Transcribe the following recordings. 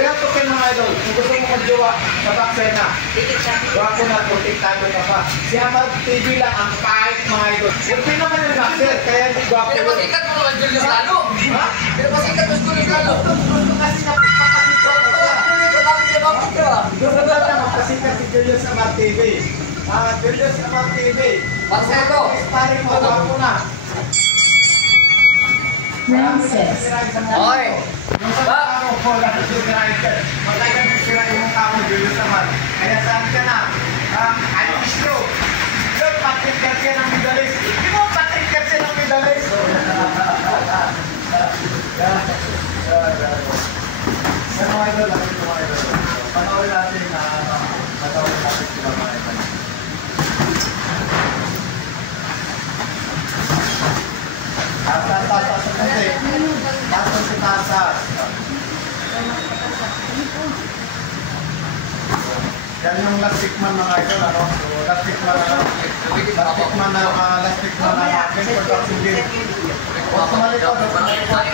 Kaya ito kayo mga idol, kung gusto mo magjowa sa backside na, wako na, protektado ka pa. Si Amar TV lang ang kahit mga idol. Hindi naman yung backside, kaya hindi gwapo. Pero pasikat mo naman Julius Lalo. Ha? Pero pasikat mo Julius Lalo. Gusto kasi napapasikat ko siya. Gusto na lang magpasikat si Julius Amar TV. Julius Amar TV. Pasero. Isparing mo, wako na. Francis. Oy. Yung sa tao ko, lahat yung rider. Magkaya sila yung tao mo, Julius naman. Kaya saan ka na? I wish you. Look, Patrick Garcia ng Middle East. Di mo Patrick Garcia ng Middle East? Pero mga idol, laki ito mga idol. Panoorin natin na panoorin natin sila mga idol. Taas si Tasas. Yan yung last pick man mga idol, ano? So, last pick man na akin production game. Huwag kumalikot, huwag kumalikot.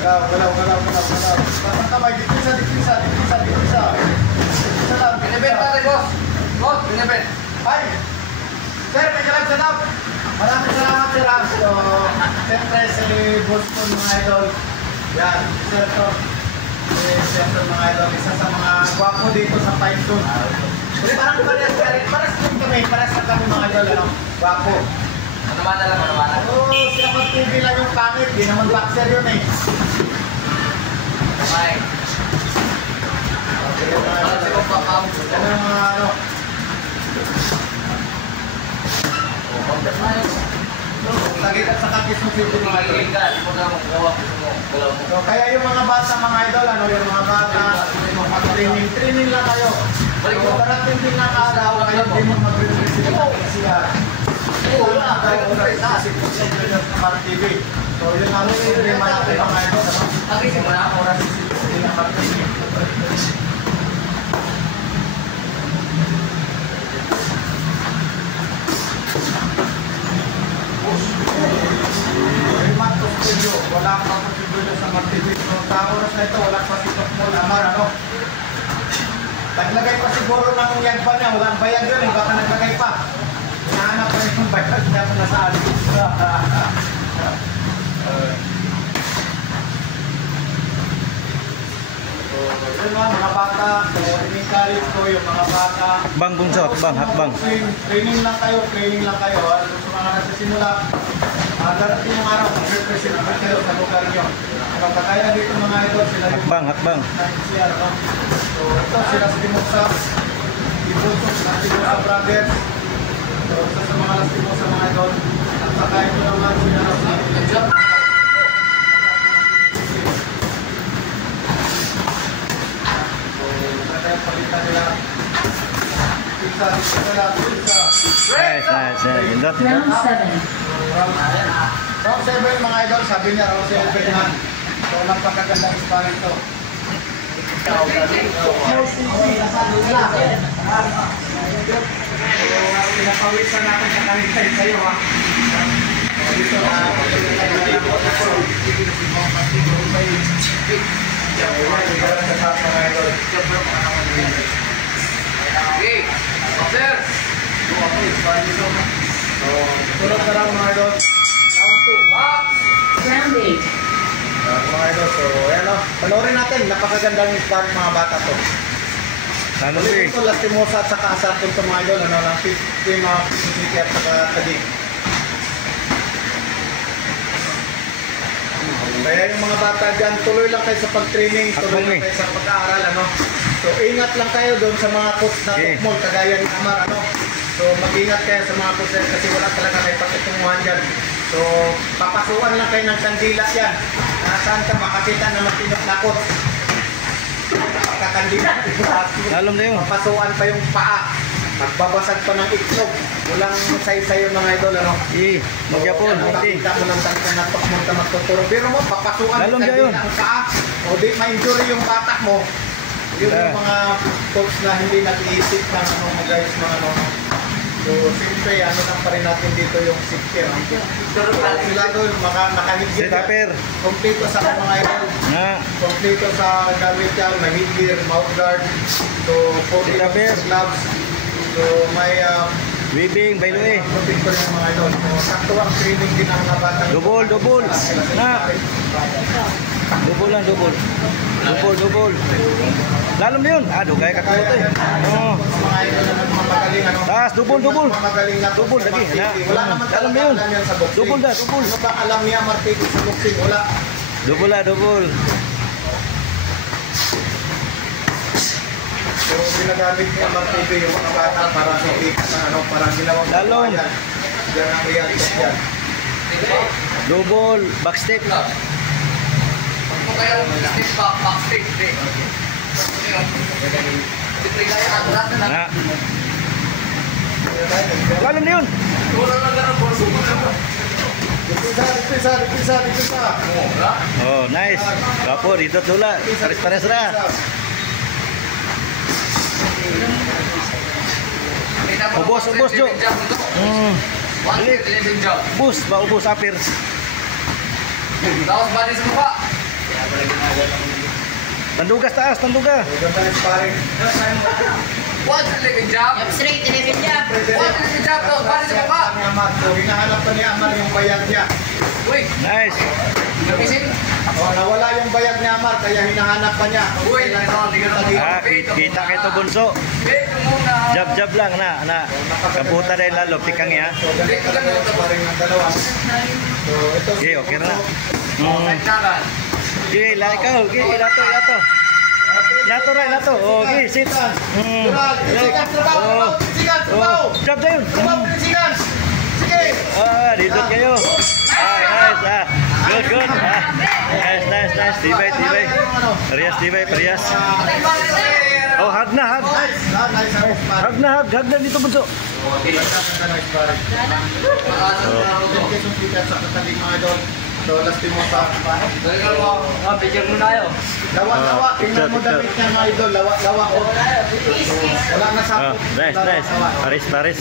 Galaw. Basta kamay, dipisa lang. Binibent natin, boss. Boss, binibent. Ay! Sir, may salamat. Maraming salamat, sir. So, siyempre si Boston mga idol. Yan, sir to. Siyempre mga idol, isa sa mga gwapo dito sa Pine Tune. Kasi parang paras sa kami mga idol, ano? Gwapo. Manamana lang, manamana. Oo, siya mag-TV lang yung pangit. Di naman boxer yun eh. Okay. Okay, mga idol. Yan ang mga ano. Lagi ka sa kapis mo dito mga idol. So, kaya yung mga bata mga idol, ano, yung mga bata, mag-training lang kayo. So, darating din ng araw, kayo din mo mag-receive kasi wala kayo taas ito sa Julius Amar TV. So, yun ang problema natin mga idol. Wala akong oras din ang mag-training. Rimantos Studio, wala pa po si Julius Amar TV. So, sa oras na ito, wala pa si Tokmol Amar, ano? Naglagay pa siguro ng yagpa niya, walang bayad yun, baka naglagay pa. Hinahanap pa yung bayad niya kung nasaan. So, yun mga bata, so, in-encourage ko yung mga bata. Bang, bungso, hakbang. Training lang kayo. So, sa mga nagsisimula, darating yung araw, mag-represent kayo sa lugar nyo. Kaya dito mga idol, sila yung Hakbang. So, ito sila si Dimoksa, Dimoksa Brothers. So, isa sa mga last Dimoksa mga idol. At saka ito naman sila sa palitan nila. Pizza. Nice. Round 7. Round 7 mga idol, sabi niya round 7 na. So, napakagandang sparring to. Pinapawisan natin sa kanila sa'yo ha. Dito na. Okay. Sir. So, tulog na lang mga idol. Round 2. Round 8. Mga idol, so ayan o. Panoorin natin, napakagandang sparring mga bata to. Ano Ulit ito, Lastimosa at saka Asartong sa mga idol, ano lang, team of Suzuki at saka Tadig. Kaya yung mga bata dyan, tuloy lang kayo sa pag-training, tuloy lang kayo sa pag-aaral, ano. So, ingat lang kayo doon sa mga coach na Tokmol, kagaya ni Amar, ano. So, mag-ingat kayo sa mga coach kasi wala talaga kayo pagkitunguhan dyan. So, papasuan lang kayo ng kandilas yan. Nasaan ka makakita na magpinot-lakot. Kakandila. Alam na yun. Papasuan pa yung paa. Magbabasag pa ng itlog. Walang say-sayo mga idol, ano? Magyapon. Nakita mo lang talaga na Tokmol ka magtuturo. Pero mo, papasuan Alam ka na din yun. ang paa. O di ma-injury yung batak mo. Yun yung mga coach na hindi nag-iisip ng ano mo guys, mga ano. So, So, siyempre, ano lang pa rin natin dito yung safety. So, sila doon, nakahigir Si Tapir. kompleto sa mga idol. Nga. Kompleto sa gamit yan, may higir, mouth guard. So, 40 Sila, Pir. gloves. So, may Weaving, bailue. protector yung mga idol. So, sakto ang training din ng mga bata. Double, double. Nga. Double lang, double. Double. Lalom yun. Aduh, kaya kakamote. Oh. Mga idol na magaling, ano? Taas, double. Magaling na Double lagi. boxing. Na. Wala naman Lalom talaga yun. alam yan sa boxing. Double dah, double. Ano ba alam niya Martino sa boxing? Wala. Double lah, double. So, ginagamit niya Martino yung mga bata para sa para ginawang Lalong. Diyan ang reaction yan. Double, backstep. Kung kayo stick back stick. Stick kaya atras na. Nga. Lalom na yun. Wala lang ganun po sumunod. Dipisa. Oh, nice. Kapur, dito tula. Pares-pares na. Ubos, Jo. Balik. Ubos, ubos apir. Tapos balik sa mukha. Tandugas taas, tanduga. Ganda yung sparring. One living job. Straight 11 jab. One living job. Tapos balik sa mukha. Ni Amar. So, hinahanap pa ni Amar yung bayag niya. Uy, Nice. napising. Oh, nawala yung bayag ni Amar, kaya hinahanap pa niya. Uy, Ah, kita kayo to bunso. wait muna. Jab lang na. Kaputa rin lalo, pikang ya. So, ganito lang yung sparring ng dalawa. So, ito Okay, okay na. Kailangan. Okay, ikaw. Okay, ilato. Nato rin, nato. Okay, sit. Dural, prinsigan, trabaho. Oh, jab na yun. Trabaho, prinsigan. Sige. Ah, dito kayo. Nice. Good. Nice. Tibay. Parehas. Oh, hug na. Nice. Hug na dito bunso. Quezon City at sa kataling mga idol. So, last mo sa Picture muna kayo. lawa. Tingnan mo Picture. damit niya mga idol. Lawa. Oh. So, wala na sa Oh, nice. Paris.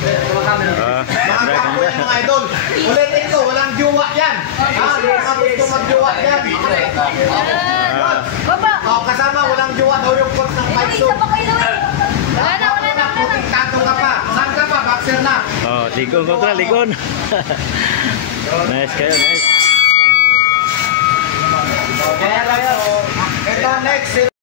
Ah, Mga ganda. kapo yan mga idol. Ulitin ko, walang jowa yan. Mga gusto mag-jowa yan. Ah, Kasama, walang jowa daw yung coach ng fight zone. Wala na. Protektado ka pa. Saan ka pa? Boxer na. oh, ligon kontra, ligon. Nice kayo, nice. Kaya lang, ito next.